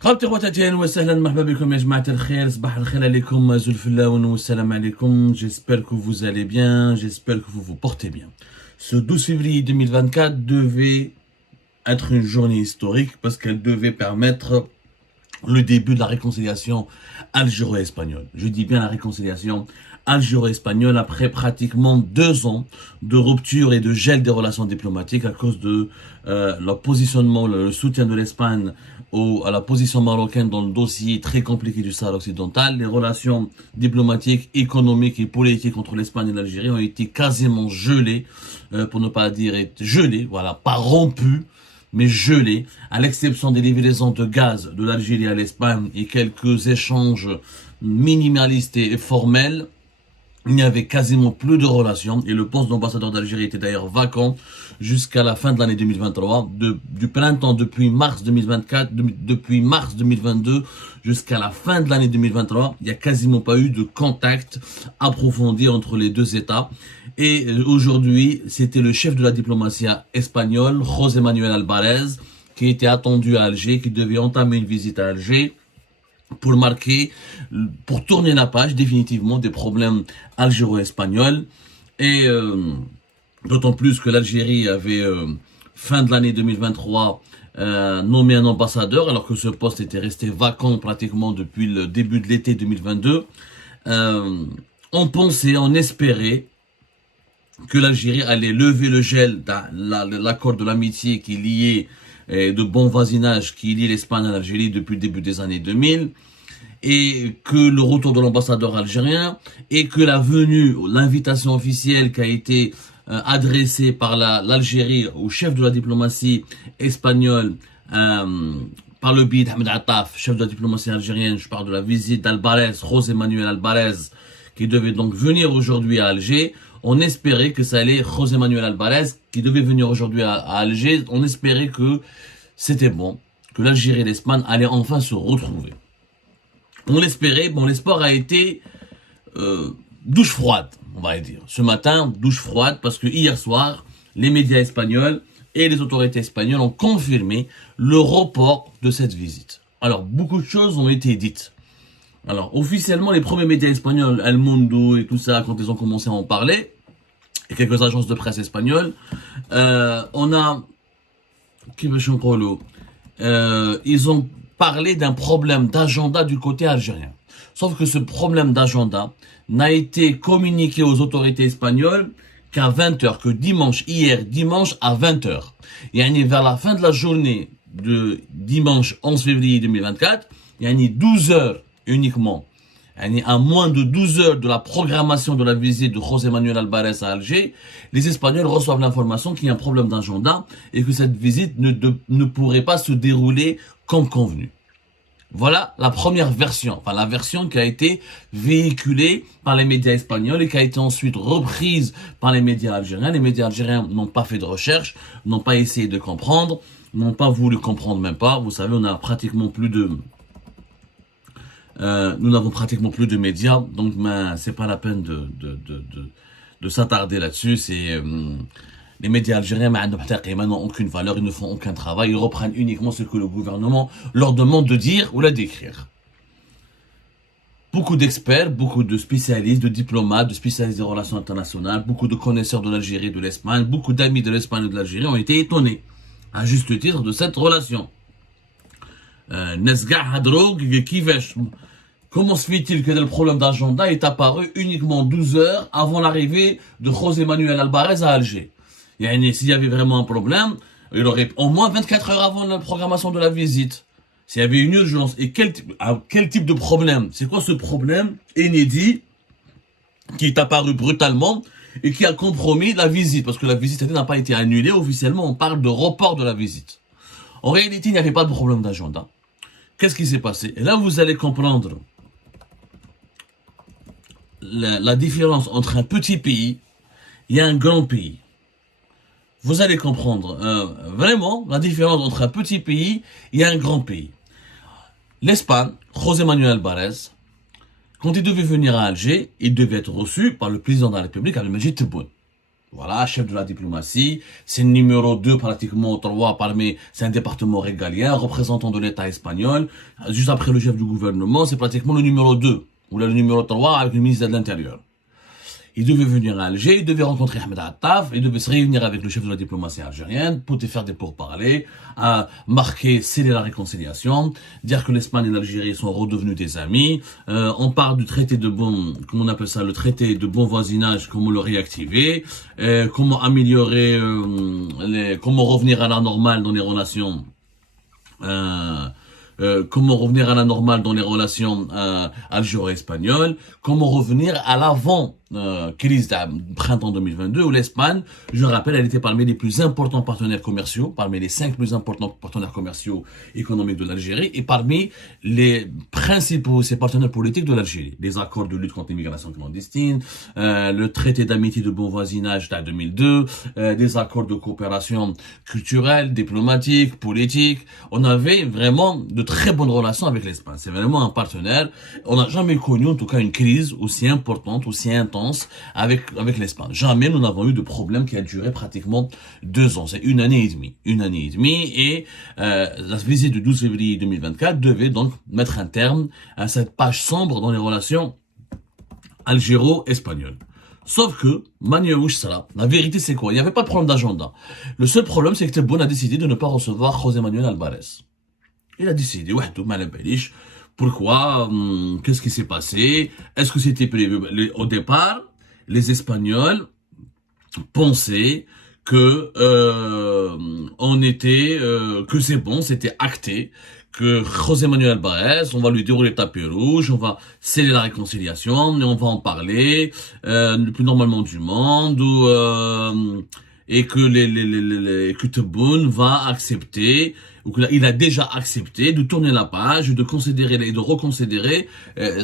خالتي خواتاتي اهلا وسهلا مرحبا بكم يا جماعة الخير صباح الخير عليكم زول الفلاون والسلام عليكم. J'espère que vous allez bien, j'espère que vous vous portez bien. Ce 12 février 2024 devait être une journée historique parce qu'elle devait permettre le début de la réconciliation algéro-espagnole. Je dis bien la réconciliation algéro-espagnole après pratiquement 2 ans de rupture et de gel des relations diplomatiques à cause de le positionnement, le soutien de l'Espagne à la position marocaine dans le dossier très compliqué du Sahara occidental. Les relations diplomatiques, économiques et politiques entre l'Espagne et l'Algérie ont été quasiment gelées, pour ne pas dire gelées, voilà, pas rompues, mais gelé, à l'exception des livraisons de gaz de l'Algérie à l'Espagne et quelques échanges minimalistes et formels. Il n'y avait quasiment plus de relations et le poste d'ambassadeur d'Algérie était d'ailleurs vacant jusqu'à la fin de l'année 2023, du printemps depuis mars 2024, depuis mars 2022 jusqu'à la fin de l'année 2023, il n'y a quasiment pas eu de contact approfondi entre les deux États. Et aujourd'hui, c'était le chef de la diplomatie espagnole, José Manuel Alvarez, qui était attendu à Alger, qui devait entamer une visite à Alger pour tourner la page définitivement des problèmes algéro-espagnols. Et d'autant plus que l'Algérie avait, fin de l'année 2023, nommé un ambassadeur, alors que ce poste était resté vacant pratiquement depuis le début de l'été 2022. On pensait, on espérait que l'Algérie allait lever le gel de l'accord de l'amitié qui liait de bon voisinage qui lie l'Espagne à l'Algérie depuis le début des années 2000, et que le retour de l'ambassadeur algérien, et que l'invitation officielle qui a été adressée par l'Algérie au chef de la diplomatie espagnole, par le biais d'Ahmed Attaf, chef de la diplomatie algérienne. Je parle de la visite d'Alvarez, José Manuel Alvarez, qui devait donc venir aujourd'hui à Alger. On espérait que ça allait, José Manuel Alvarez, qui devait venir aujourd'hui à Alger, on espérait que c'était bon, que l'Algérie et l'Espagne allaient enfin se retrouver. On l'espérait, bon, l'espoir a été douche froide, on va dire. Ce matin, douche froide, parce que hier soir, les médias espagnols et les autorités espagnoles ont confirmé le report de cette visite. Alors, beaucoup de choses ont été dites. Alors, officiellement, les premiers médias espagnols, El Mundo et tout ça, quand ils ont commencé à en parler, et quelques agences de presse espagnoles, on a... ils ont parlé d'un problème d'agenda du côté algérien. Sauf que ce problème d'agenda n'a été communiqué aux autorités espagnoles qu'à 20h, que hier dimanche à 20h. Et vers la fin de la journée de dimanche 11 février 2024, il y a 12 heures uniquement, à moins de 12 heures de la programmation de la visite de José Manuel Alvarez à Alger, les Espagnols reçoivent l'information qu'il y a un problème d'agenda et que cette visite ne pourrait pas se dérouler comme convenu. Voilà la première version, enfin la version qui a été véhiculée par les médias espagnols et qui a été ensuite reprise par les médias algériens. Les médias algériens n'ont pas fait de recherche, n'ont pas essayé de comprendre, n'ont pas voulu comprendre même pas. Vous savez, on a pratiquement plus de... nous n'avons pratiquement plus de médias, donc c'est pas la peine de s'attarder là-dessus. Les médias algériens n'ont aucune valeur, ils ne font aucun travail, ils reprennent uniquement ce que le gouvernement leur demande de dire ou d'écrire. Beaucoup d'experts, beaucoup de spécialistes, de diplomates, de spécialistes des relations internationales, beaucoup de connaisseurs de l'Algérie et de l'Espagne, beaucoup d'amis de l'Espagne et de l'Algérie ont été étonnés, à juste titre, de cette relation. Comment se fait-il que le problème d'agenda est apparu uniquement 12 heures avant l'arrivée de José Manuel Alvarez à Alger? S'il y avait vraiment un problème, il aurait au moins 24 heures avant la programmation de la visite. S'il y avait une urgence. Et quel type de problème? C'est quoi ce problème inédit qui est apparu brutalement et qui a compromis la visite? Parce que la visite n'a pas été annulée officiellement, on parle de report de la visite. En réalité, il n'y avait pas de problème d'agenda. Qu'est-ce qui s'est passé? Et là, vous allez comprendre la différence entre un petit pays et un grand pays. Vous allez comprendre vraiment la différence entre un petit pays et un grand pays. L'Espagne, José Manuel Alvarez, quand il devait venir à Alger, il devait être reçu par le président de la République, Abdelmadjid Tebboune. Voilà, chef de la diplomatie, c'est le numéro 2 pratiquement, 3 parmi, c'est un département régalien, représentant de l'État espagnol. Juste après le chef du gouvernement, c'est pratiquement le numéro 2, ou le numéro 3 avec le ministre de l'Intérieur. Il devait venir à Alger, il devait rencontrer Ahmed Attaf, il devait se réunir avec le chef de la diplomatie algérienne pour faire des pourparlers, sceller la réconciliation, dire que l'Espagne et l'Algérie sont redevenus des amis. On parle du traité de bon, comment on appelle ça, le traité de bon voisinage, comment le réactiver, comment améliorer, comment revenir à la normale dans les relations. Comment revenir à la normale dans les relations algéro-espagnoles, comment revenir à l'avant crise de printemps 2022 où l'Espagne, je rappelle, elle était parmi les plus importants partenaires commerciaux, parmi les 5 plus importants partenaires commerciaux économiques de l'Algérie et parmi les principaux ses partenaires politiques de l'Algérie. Les accords de lutte contre l'immigration clandestine, le traité d'amitié de bon voisinage de 2002, des accords de coopération culturelle, diplomatique, politique. On avait vraiment de très bonnes relations avec l'Espagne. C'est vraiment un partenaire. On n'a jamais connu en tout cas une crise aussi importante, aussi intense avec l'Espagne. Jamais nous n'avons eu de problème qui a duré pratiquement 2 ans. C'est une année et demie. Une année et demie et la visite du 12 février 2024 devait donc mettre un terme à cette page sombre dans les relations algéro-espagnoles. Sauf que, la vérité c'est quoi? Il n'y avait pas de problème d'agenda. Le seul problème c'est que Tebboune a décidé de ne pas recevoir José Manuel Alvarez. Il a décidé, pourquoi? Qu'est-ce qui s'est passé? Est-ce que c'était prévu? Au départ, les Espagnols pensaient que que c'est bon, c'était acté, que José Manuel Alvarez, on va lui dérouler le tapis rouge, on va sceller la réconciliation, et on va en parler le plus normalement du monde, et que que Tebboune va accepter, ou qu'il a déjà accepté de tourner la page, de considérer et de reconsidérer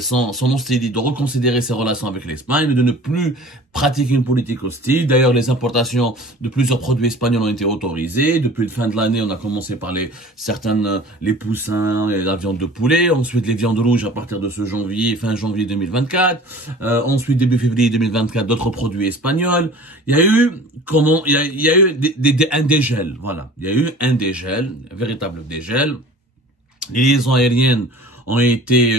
son hostilité, de reconsidérer ses relations avec l'Espagne, de ne plus pratiquer une politique hostile. D'ailleurs, les importations de plusieurs produits espagnols ont été autorisées. Depuis la fin de l'année, on a commencé par les poussins et la viande de poulet. Ensuite, les viandes rouges à partir de fin janvier 2024. Ensuite, début février 2024, d'autres produits espagnols. Il y a eu, un dégel. Voilà. Il y a eu un dégel, un véritable dégel. Les liaisons aériennes ont été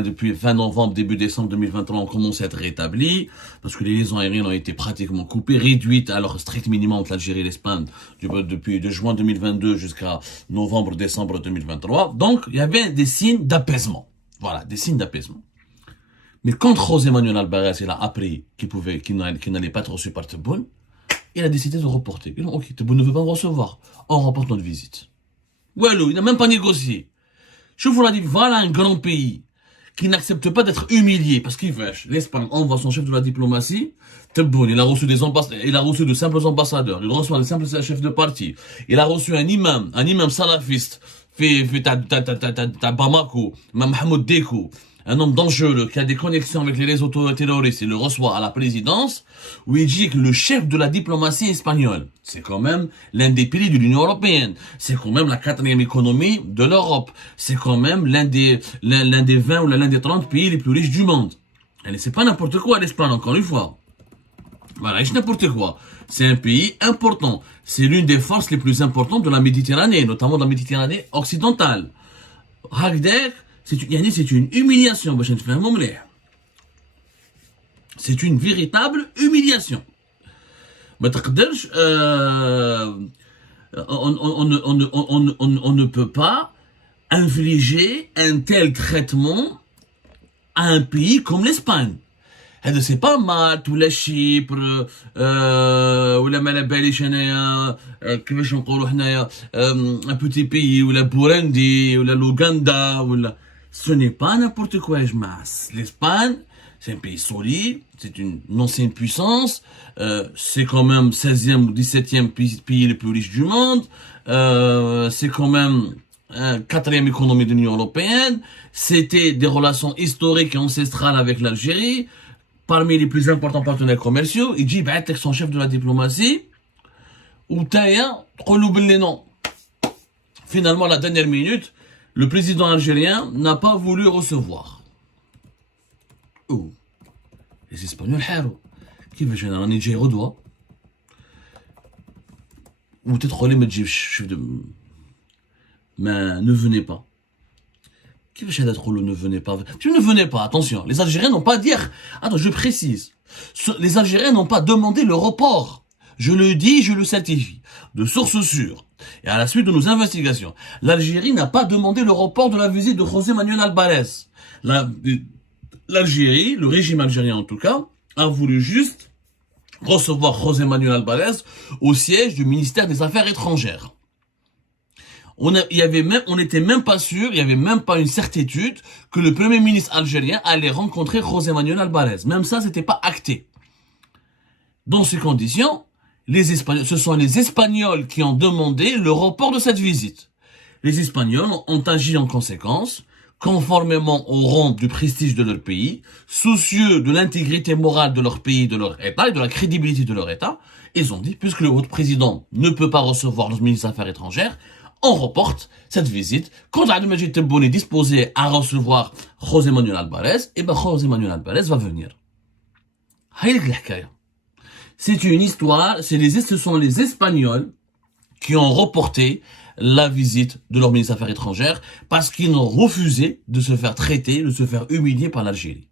depuis fin novembre, début décembre 2023, ont commencé à être rétablies, parce que les liaisons aériennes ont été pratiquement coupées, réduites à leur strict minimum entre l'Algérie et l'Espagne, depuis de juin 2022 jusqu'à novembre-décembre 2023. Donc, il y avait des signes d'apaisement. Voilà, des signes d'apaisement. Mais quand José Manuel Alvarez, il a appris qu'il n'allait pas être reçu par Tebboune, il a décidé de reporter. Il a dit, ok, Tebboune ne veut pas me recevoir. On reporte notre visite. Walou, il n'a même pas négocié. Je vous l'ai dit, voilà un grand pays qui n'accepte pas d'être humilié. Parce qu'il fait, l'Espagne envoie son chef de la diplomatie, Tebboune, il a reçu de simples ambassadeurs, il reçoit de simples chefs de parti, il a reçu un imam salafiste, à Bamako, Mahmoud Dekou, un homme dangereux qui a des connexions avec les réseaux terroristes, il le reçoit à la présidence, où il dit que le chef de la diplomatie espagnole, c'est quand même l'un des piliers de l'Union européenne, c'est quand même la 4e économie de l'Europe, c'est quand même l'un des 20 ou l'un des 30 pays les plus riches du monde. Et c'est pas n'importe quoi l'Espagne, encore une fois. Voilà, c'est n'importe quoi. C'est un pays important. C'est l'une des forces les plus importantes de la Méditerranée, notamment de la Méditerranée occidentale. Hagdek, c'est une humiliation. C'est une véritable humiliation. On ne peut pas infliger un tel traitement à un pays comme l'Espagne. C'est pas Malte ولا Chypre ولا ما على باليش انايا كيفاش نقولوا حنايا un petit pays ولا بوروندي ولا l'Ouganda ولا ce n'est pas n'importe quoi. L'Espagne, c'est un pays solide, c'est une ancienne puissance, c'est quand même 16e ou 17e pays le plus riche du monde, c'est quand même 4e économie de l'Union européenne, c'était des relations historiques et ancestrales avec l'Algérie, parmi les plus importants partenaires commerciaux. Il dit, avec son chef de la diplomatie, ou taïa, non. Finalement, à la dernière minute, le président algérien n'a pas voulu recevoir. Les Espagnols حاروا كيفاش انا راني جاي غدوه وتدخلي ما تجيبش ما ne venez pas. كيفاش هذا تقولوا ne venez pas? Tu ne venez pas, attention. Les Algériens n'ont pas dit. Attends, je précise. Les Algériens n'ont pas demandé le report. Je le dis, je le certifie. De sources sûres. Et à la suite de nos investigations, l'Algérie n'a pas demandé le report de la visite de José Manuel Alvarez. L'Algérie, le régime algérien en tout cas, a voulu juste recevoir José Manuel Alvarez au siège du ministère des Affaires étrangères. On n'était même pas sûr, il n'y avait même pas une certitude que le premier ministre algérien allait rencontrer José Manuel Alvarez. Même ça, c'était pas acté. Dans ces conditions, ce sont les Espagnols qui ont demandé le report de cette visite. Les Espagnols ont agi en conséquence, conformément au rang du prestige de leur pays, soucieux de l'intégrité morale de leur pays, de leur État et de la crédibilité de leur État. Ils ont dit, puisque le président ne peut pas recevoir le ministre des Affaires étrangères, on reporte cette visite. Quand Abdelmajid Tebboune est disposé à recevoir José Manuel Alvarez, et ben José Manuel Alvarez va venir. C'est une histoire, ce sont les Espagnols qui ont reporté la visite de leur ministre des Affaires étrangères parce qu'ils ont refusé de se faire traiter, de se faire humilier par l'Algérie.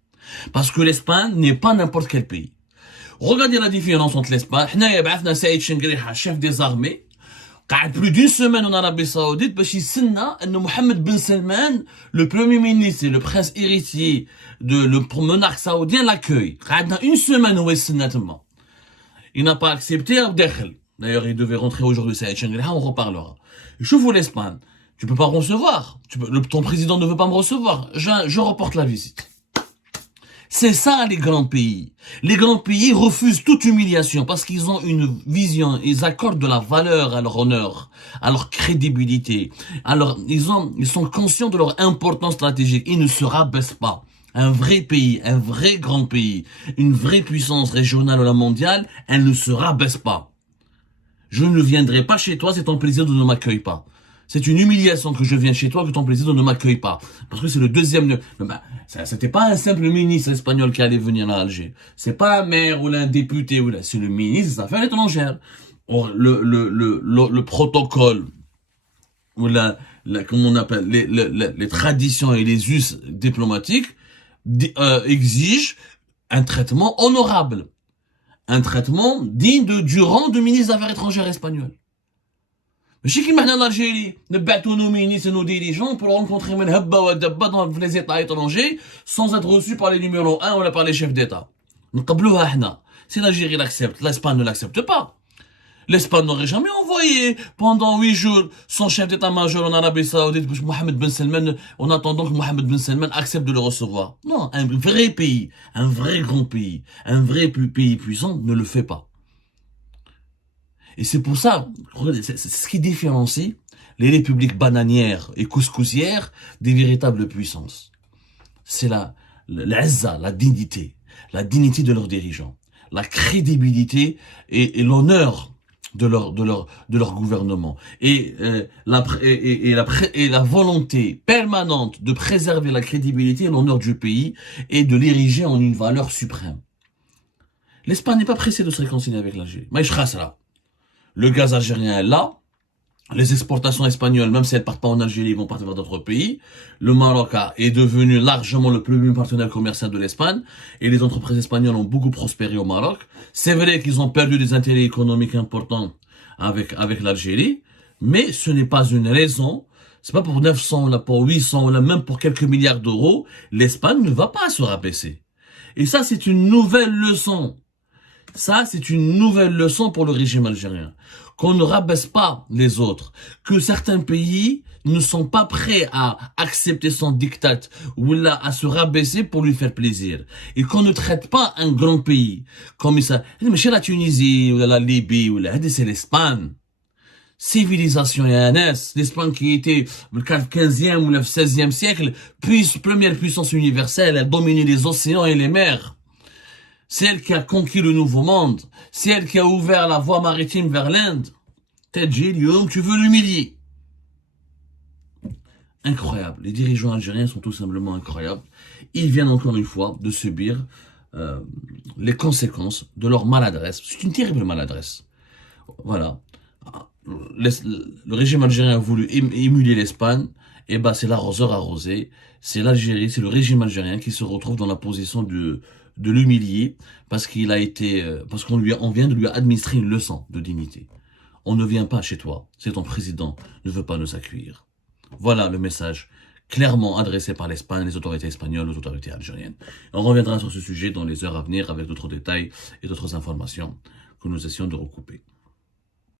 Parce que l'Espagne n'est pas n'importe quel pays. Regardez la différence entre l'Espagne. Chef des armées, قعد plus d'une semaine en Arabie Saoudite باش يستنى ان محمد بن سلمان le premier ministre et le prince héritier de le monarque saoudien l'accueille. قعدنا une semaine هو يستنى تما. Il n'a pas accepté ودخل. D'ailleurs, il devait rentrer aujourd'hui, Saïd Chengriha, on reparlera. Je vous l'Espagne. Tu peux pas recevoir. Ton président ne veut pas me recevoir. Je reporte la visite. C'est ça, les grands pays. Les grands pays refusent toute humiliation parce qu'ils ont une vision, ils accordent de la valeur à leur honneur, à leur crédibilité. Alors, ils sont conscients de leur importance stratégique. Ils ne se rabaissent pas. Un vrai pays, un vrai grand pays, une vraie puissance régionale ou mondiale, elle ne se rabaisse pas. Je ne viendrai pas chez toi si ton plaisir de ne m'accueille pas. C'est une humiliation que je viens chez toi que ton plaisir de ne m'accueille pas. Parce que c'est le deuxième... c'était pas un simple ministre espagnol qui allait venir à Alger. C'est pas un maire ou un député ou là. C'est le ministre des Affaires étrangères. Or, le protocole ou comment on appelle les traditions et les us diplomatiques exigent un traitement honorable. Un traitement digne du rang de ministre des Affaires étrangères espagnol. ماشي كيما حنا l'Algérie نبعثوا nos ministres et nos dirigeants pour rencontrer من هبه ودبه dans les États étrangers sans être reçus par les numéros 1 ou par les chefs d'État. نقبلوها حنا. Si l'Algérie l'accepte, l'Espagne ne l'accepte pas. L'Espagne n'aurait jamais envoyé pendant 8 jours son chef d'état-major en Arabie Saoudite, Mohamed Ben Salman, en attendant que Mohamed Ben Salman accepte de le recevoir. Non, un vrai pays, un vrai grand pays, un vrai pays puissant ne le fait pas. Et c'est pour ça, c'est ce qui différencie les républiques bananières et couscoussières des véritables puissances. C'est la dignité de leurs dirigeants, la crédibilité et l'honneur de leur gouvernement et la volonté permanente de préserver la crédibilité et l'honneur du pays et de l'ériger en une valeur suprême. L'Espagne n'est pas pressée de se réconcilier avec l'Algérie. Le gaz algérien est là. Les exportations espagnoles, même si elles partent pas en Algérie, vont partir vers d'autres pays. Le Maroc est devenu largement le plus partenaire commercial de l'Espagne. Et les entreprises espagnoles ont beaucoup prospéré au Maroc. C'est vrai qu'ils ont perdu des intérêts économiques importants avec l'Algérie. Mais ce n'est pas une raison. C'est pas pour 900, là, pour 800, là, même pour quelques milliards d'euros. L'Espagne ne va pas se rabaisser. Et ça, c'est une nouvelle leçon. Ça, c'est une nouvelle leçon pour le régime algérien. Qu'on ne rabaisse pas les autres. Que certains pays ne sont pas prêts à accepter son diktat ou là, à se rabaisser pour lui faire plaisir. Et qu'on ne traite pas un grand pays comme ça. Mais chez la Tunisie ou la Libye ou là, c'est l'Espagne. Civilisation Yannès, l'Espagne qui était le 15e ou le 16e siècle, puis première puissance universelle, elle dominait les océans et les mers. C'est elle qui a conquis le nouveau monde. C'est elle qui a ouvert la voie maritime vers l'Inde. Tu veux l'humilier. incroyable. Les dirigeants algériens sont tout simplement incroyables. Ils viennent encore une fois de subir les conséquences de leur maladresse. C'est une terrible maladresse. Voilà. Le régime algérien a voulu émuler l'Espagne. Et bah c'est l'arroseur arrosé. C'est l'Algérie, c'est le régime algérien qui se retrouve dans la position de l'humilier parce qu'il a été, parce on vient de lui administrer une leçon de dignité. On ne vient pas chez toi, c'est ton président ne veut pas nous accueillir. Voilà le message clairement adressé par l'Espagne, les autorités espagnoles, aux autorités algériennes. On reviendra sur ce sujet dans les heures à venir avec d'autres détails et d'autres informations que nous essayons de recouper.